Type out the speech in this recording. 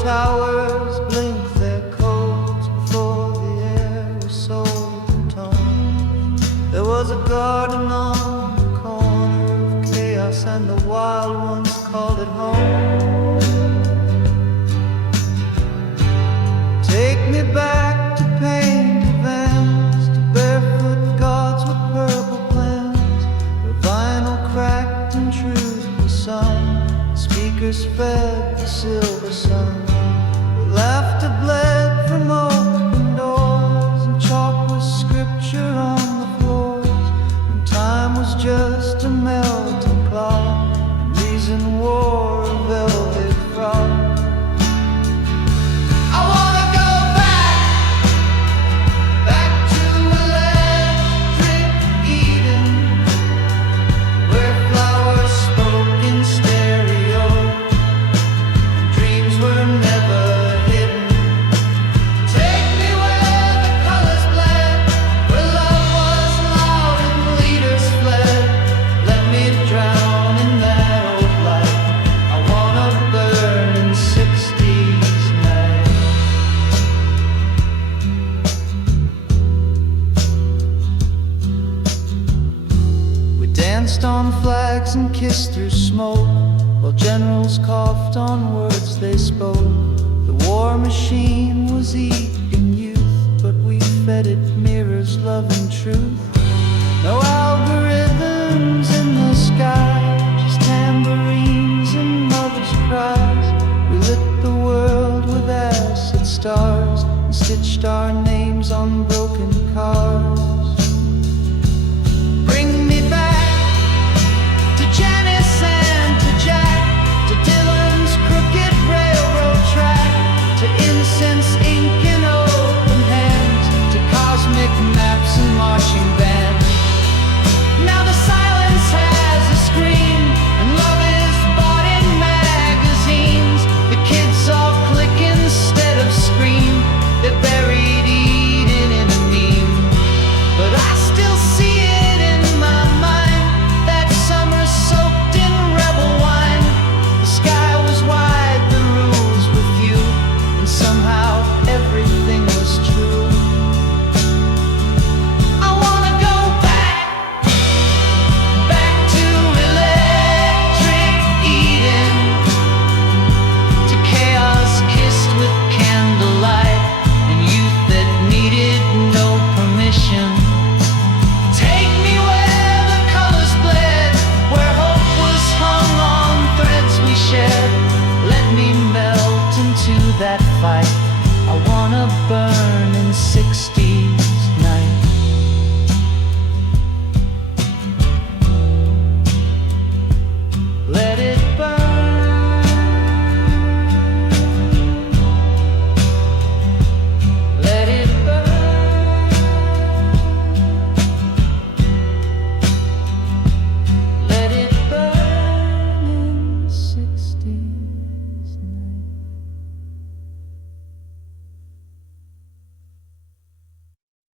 towers blinked their codes before the air was sold and torn. There was a garden on the corner of chaos, and the wild ones called it home. Take me back to painted vans, to barefoot gods with purple plans, where vinyl cracked and true to the sun. Speakers fed the silver sun, where laughter bled from open doors, and chalk was scripture on the floors, when time was just a melting cloud, and reason wore a velvet frock. Danced on flags and kissed through smoke, while generals coughed on words they spoke. The war machine was eating youth, but we fed it mirrors, love and truth. No algorithms in the sky, just tambourines and mothers' cries. We lit the world with acid stars and stitched our names on broken